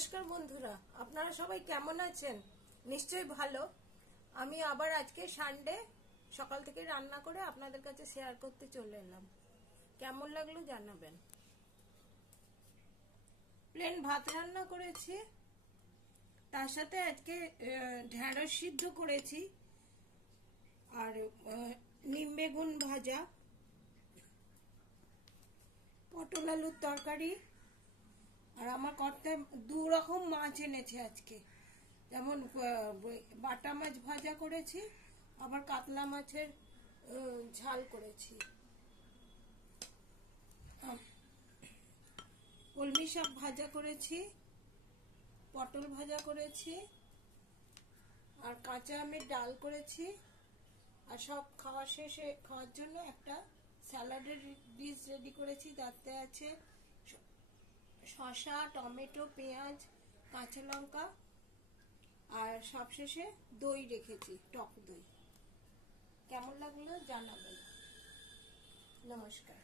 নমস্কার বন্ধুরা, আপনারা সবাই কেমন আছেন? নিশ্চয়ই ভালো। আমি আবার আজকে সানডে সকাল থেকে রান্না করে আপনাদের কাছে শেয়ার করতে চলে এলাম। কেমন লাগলো জানাবেন। প্লেন ভাত রান্না করেছি, তার সাথে আজকে ঢেঁড়স সিদ্ধ করেছি আর নিম বেগুন ভাজা, পটল আলুর তরকারি। আর আমার কর্তা দু রকম মাছ এনেছে আজকে, যেমন বাটা মাছ ভাজা করেছি, আবার কাতলা মাছের ঝাল করেছি। কলমি শাক ভাজা করেছি, পটল ভাজা করেছি, আর কাঁচা আমের ডাল করেছি। আর সব খাওয়া শেষে খাওয়ার জন্য একটা স্যালাডের ডিশ রেডি করেছি। তাতে আছে শসা, টমেটো, পেঁয়াজ, কাঁচা লঙ্কা, আর সবশেষে দই রেখেছি, টক দই। কেমন লাগলো জানাবেন। নমস্কার।